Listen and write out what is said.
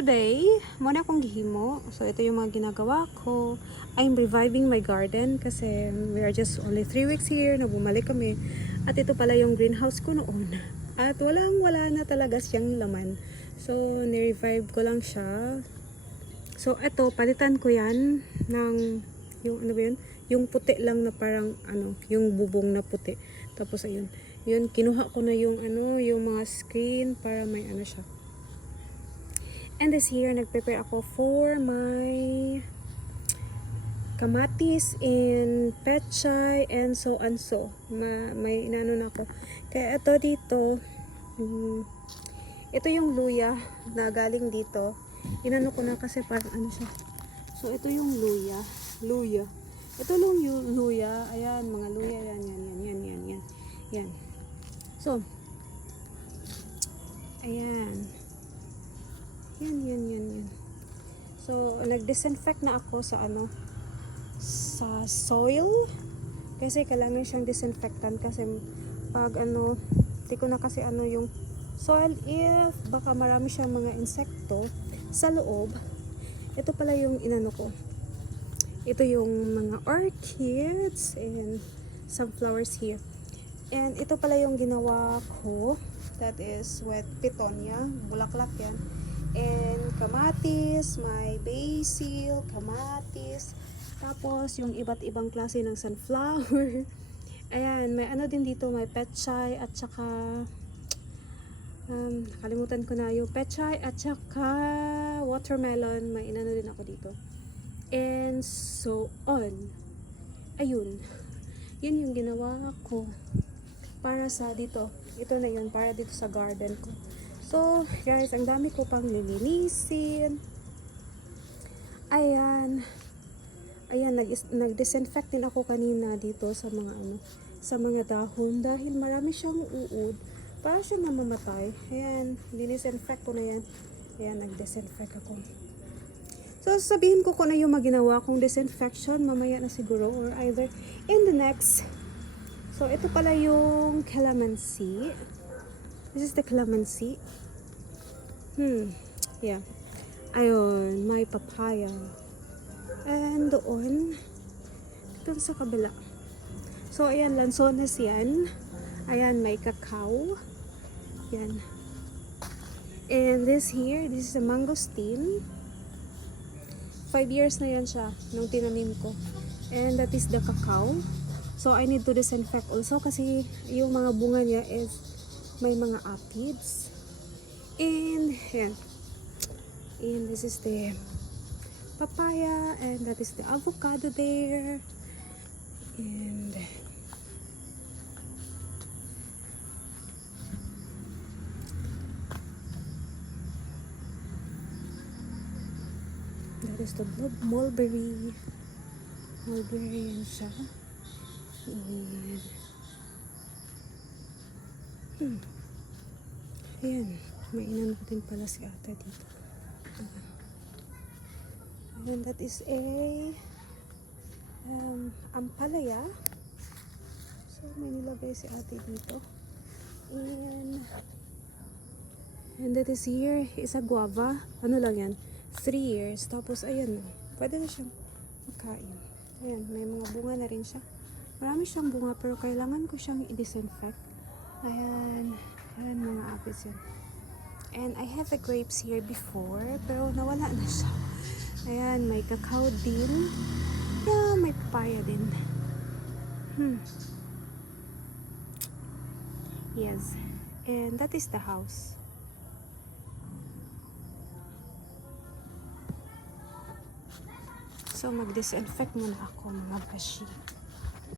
today, muna akong gihimo. So, ito yung mga ginagawa ko. I'm reviving my garden kasi we are just only 3 weeks here na bumalik kami. At ito pala yung greenhouse ko noon. At wala na talaga siyang laman. So, ni-revive ko lang siya. So, ito, palitan ko yan ng, yung ano ba yun? Yung puti lang na parang, yung bubong na puti. Tapos, ayun. Yun, kinuha ko na yung, yung mga screen para may siya. And this here, nag-prepare ako for my kamatis and pechay and so and so. May inano na ako. Kaya ito dito, ito yung luya na galing dito. Inano ko na kasi parang siya. So, ito yung luya. Ito yung luya. Ayan, mga luya. Yan. So, ayan. Yan. So, nag-disinfect na ako sa sa soil. Kasi kailangan siyang disinfectant kasi pag di ko na kasi yung soil if baka marami siyang mga insekto sa loob. Ito pala yung inano ko. Ito yung mga orchids and some flowers here. And ito pala yung ginawa ko. That is with pitonia. Bulaklak yan. And kamatis, may basil, kamatis. Tapos yung iba't ibang klase ng sunflower. Ayan, may din dito, may pechay at saka nakalimutan ko na yung pechay at saka watermelon. May inano din ako dito. And so on. Ayun. Yun yung ginawa ko para sa dito. Ito na yun, para dito sa garden ko. So, guys, ang dami ko pang lilinisin. Ayan, nag-disinfect din ako kanina dito sa mga sa mga dahon dahil marami siyang uod. Para siya namamatay. Ayan, dinisinfect ko na yan. Ayan, nag-disinfect ako. So, sabihin ko na yung maginawa kong disinfection mamaya na siguro or either in the next. So, ito pala yung calamansi. This is the calamansi. Yeah. Ayun, may papaya. And doon, dito sa kabila. So, ayan, lansones yan. Ayan, may cacao. Yan. And this here, this is a mangosteen. 5 years na yan siya, nung tinanim ko. And that is the cacao. So, I need to disinfect also kasi yung mga bunga niya is may mga aphids. And, yan. And this is the papaya. And that is the avocado there. And that is the mulberry. Mulberry yan siya. And ayan, may inano din pala si ate dito. And that is a ampalaya. So may nilagay si ate dito. And that is here is a guava. Ano lang yan? 3 years. Tapos ayan, pwede na siyang makain. Ayan, may mga bunga na rin siya. Marami siyang bunga pero kailangan ko siyang i-disinfect. Ayan, mga aphids yan. And I have the grapes here before, pero nawala na siya. Ayan, may cacao din. Yeah, may papaya din. Yes. And that is the house. So, mag-disinfect muna ako mga bashi.